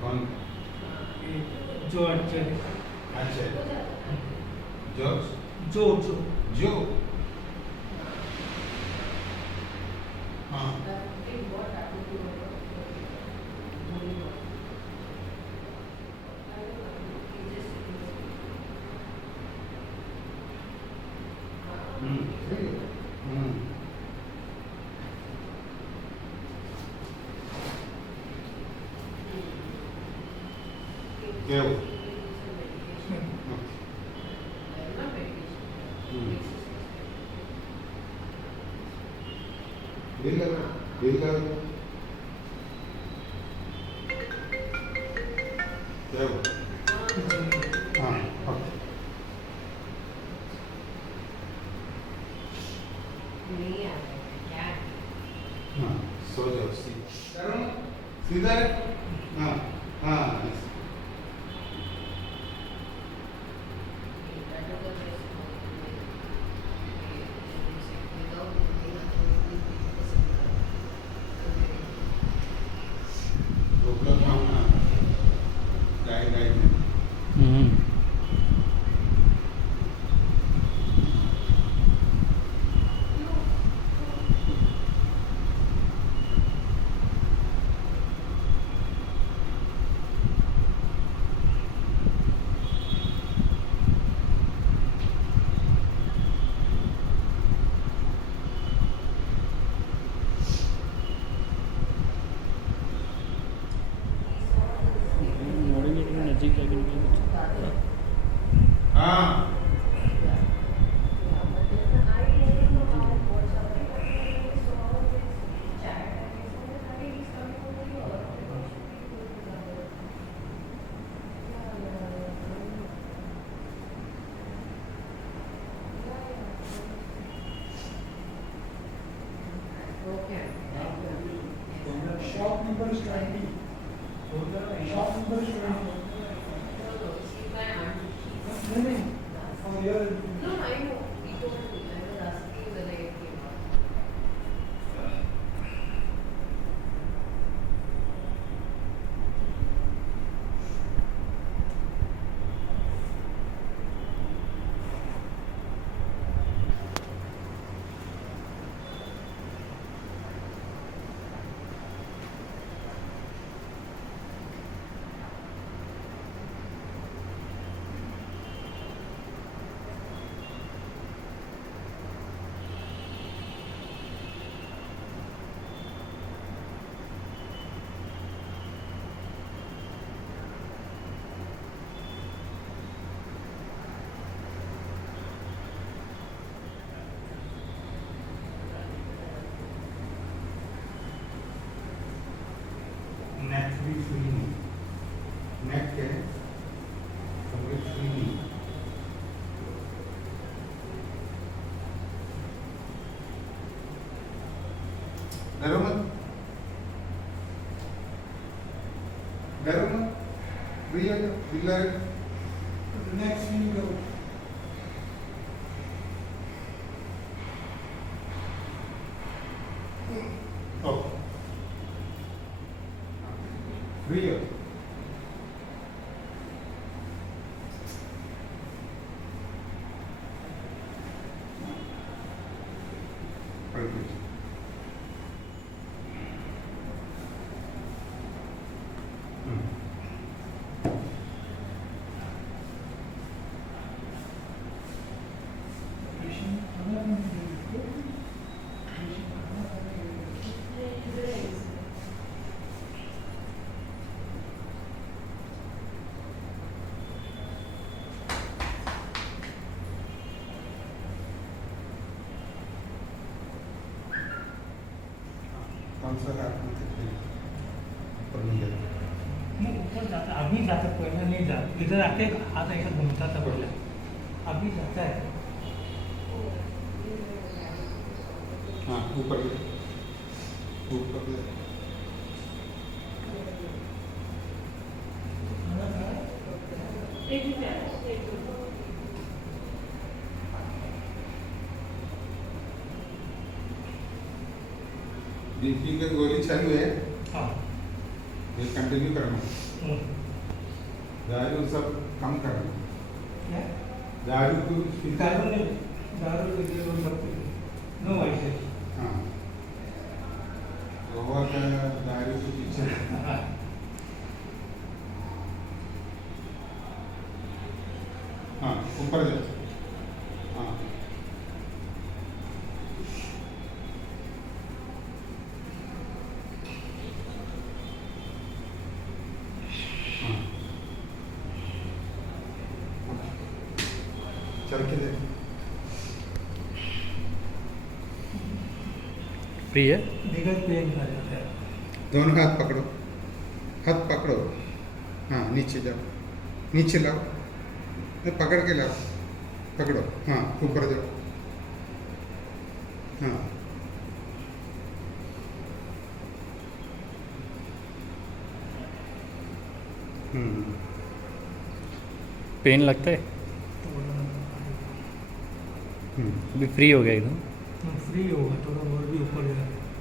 कौन? जो अच्छा जॉर्ज जो जो जो हाँ हम्म क्या हुआ? बिल लगा बिल लगा क्या हुआ? हाँ ओके हाँ सो जाओ सीधा हाँ हाँ गाइड गाइड नज़दीक लगे हाँ shop number is 20. Shop number is 20. नहीं और यार No, I know. He told me. I was asking whether it came out. Net free free नहीं नेट क्या है कंप्लीट फ्री नहीं डरो मत फ्री हो जाओ बिल लगा next thing you go. Okay free हो Perfect. कौन सा हाथ में सकते हैं ऊपर नहीं जाता नहीं ऊपर जाता अभी जाता पहले नहीं जाता इधर आके हाथ ऐसा घूमता था पहले अभी जाता है हाँ ऊपर ले ऊपर ले बीपी का गोली चालू है हाँ ये कंटिन्यू करना, हम्म। दारू सब कम करना, क्या दारू को दारू में दारू के लिए लोग सब नो वैसे हाँ, गोवा का दारू के पीछे हाँ ऊपर जाओ, हाँ हाँ चल के देख, फ्री है। बिगर पेन का जाता है। दोनों हाथ पकड़ो, हाथ पकड़ो, हाँ नीचे जाओ, नीचे लाओ, ये पकड़ के लाओ, पकड़ो, हाँ ऊपर जाओ, हाँ पेन लगता है। हम्म। अभी फ्री हो गया एकदम। फ्री होगा थोड़ा और भी ऊपर जाएगा।